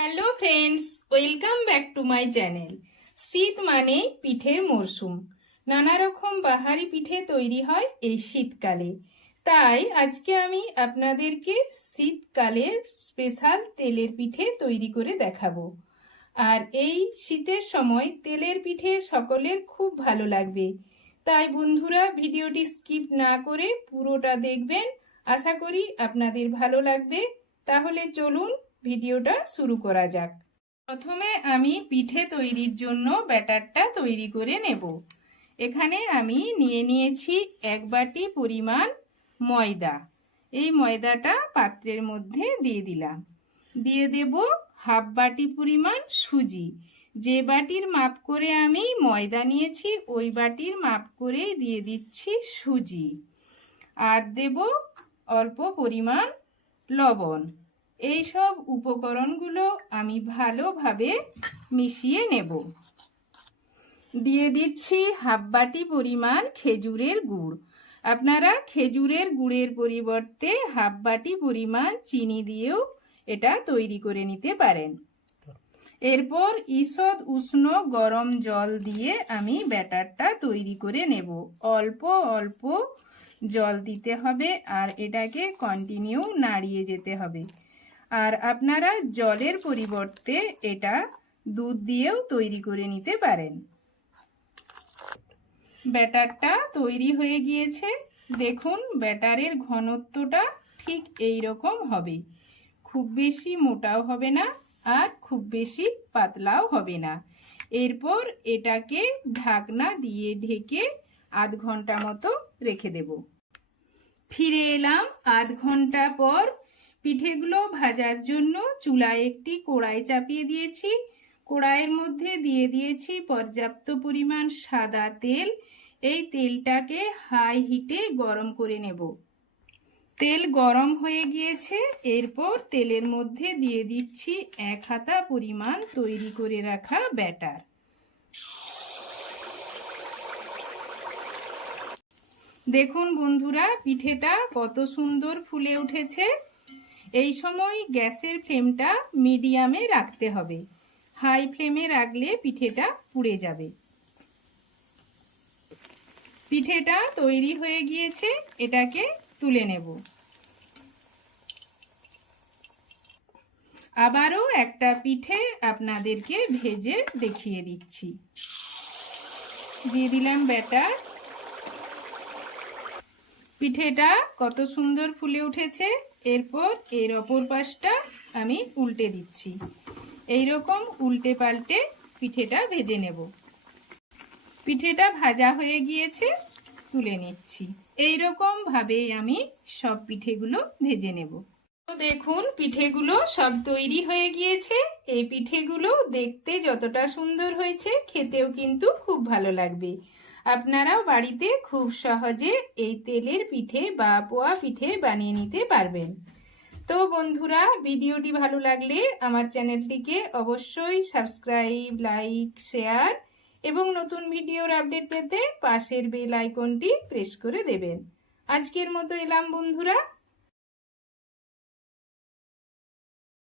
Hello friends, welcome back to my channel. শীত মানেই পিঠের মরশুম। নানা রকম বাহারি পিঠে তৈরি হয় এই শীতকালে। তাই আজকে আমি আপনাদেরকে শীতকালের স্পেশাল তেলের পিঠে তৈরি করে দেখাবো। আর এই শীতের সময় তেলের পিঠে সকলের খুব ভালো লাগবে। তাই বন্ধুরা, ভিডিওটি স্কিপ না করে পুরোটা দেখবেন। আশা করি আপনাদের ভালো লাগবে। তাহলে চলুন ভিডিওটা শুরু করা যাক। প্রথমে আমি পিঠে তৈরির জন্য ব্যাটারটা তৈরি করে নেব। এখানে আমি নিয়ে নিয়েছি এক বাটি পরিমাণ ময়দা। এই ময়দাটা পাত্রের মধ্যে দিয়ে দিলাম। দিয়ে দেব হাফ বাটি পরিমাণ সুজি। যে বাটির মাপ করে আমি ময়দা নিয়েছি, ওই বাটির মাপ করে দিয়ে দিচ্ছি সুজি। আর দেব অল্প পরিমাণ লবণ। এই সব উপকরণগুলো আমি ভালোভাবে মিশিয়ে নেব। দিয়ে দিচ্ছি হাফ বাটি পরিমাণ খেজুরের গুড়। আপনারা খেজুরের গুড়ের পরিবর্তে হাফ বাটি পরিমাণ চিনি দিয়েও এটা তৈরি করে নিতে পারেন। এরপর ঈষৎ উষ্ণ গরম জল দিয়ে আমি ব্যাটারটা তৈরি করে নেব। অল্প অল্প জল দিতে হবে আর এটাকে কন্টিনিউ নাড়িয়ে যেতে হবে। আর আপনারা জলের পরিবর্তে এটা দুধ দিয়েও তৈরি করে নিতে পারেন। ব্যাটারটা তৈরি হয়ে গিয়েছে। দেখুন, ব্যাটারের ঘনত্বটা ঠিক এই রকম হবে। খুব বেশি মোটাও হবে না আর খুব বেশি পাতলাও হবে না। এরপর এটাকে ঢাকনা দিয়ে ঢেকে আধ ঘণ্টা মতো রেখে দেব। ফিরে এলাম আধ ঘণ্টা পর পিঠেগুলো ভাজার জন্য চুলায় একটি কড়াই চাপিয়ে দিয়েছি। কড়াইয়ের মধ্যে দিয়ে দিয়েছি পর্যাপ্ত পরিমাণ সাদা তেল। এই তেলটাকে হাই হিটে গরম করে নেব। তেল গরম হয়ে গিয়েছে। এরপর তেলের মধ্যে দিয়ে দিচ্ছি এক হাতা পরিমাণ তৈরি করে রাখা ব্যাটার। দেখুন বন্ধুরা, পিঠেটা কত সুন্দর ফুলে উঠেছে। এই সময় গ্যাসের ফ্লেমটা মিডিয়ামে রাখতে হবে। হাই ফ্লেমে রাখলে পিঠেটা পুড়ে যাবে। পিঠেটা তৈরি হয়ে গিয়েছে, এটাকে তুলে নেব। আবারও একটা পিঠে আপনাদেরকে ভেজে দেখিয়ে দিচ্ছি। দিয়ে দিলাম ব্যাটার। পিঠেটা কত সুন্দর ফুলে উঠেছে। এরপর এর অপর পাশটা আমি উল্টে দিচ্ছি। এই রকম উল্টে পাল্টে পিঠেটা ভেজে নেব। পিঠেটা ভাজা হয়ে গিয়েছে, তুলে নিচ্ছি। এই রকম ভাবে আমি সব পিঠেগুলো ভেজে নেব। তো দেখুন, পিঠেগুলো সব তৈরি হয়ে গিয়েছে। এই পিঠেগুলো দেখতে যতটা সুন্দর হয়েছে, খেতেও কিন্তু খুব ভালো লাগবে। আপনারাও বাড়িতে খুব সহজে এই তেলের পিঠে বা পোয়া পিঠে বানিয়ে নিতে পারবেন। তো বন্ধুরা, ভিডিওটি ভালো লাগলে আমার চ্যানেলটিকে অবশ্যই সাবস্ক্রাইব, লাইক, শেয়ার এবং নতুন ভিডিওর আপডেট পেতে পাশের বেল আইকনটি প্রেস করে দেবেন। আজকের মতো এলাম বন্ধুরা।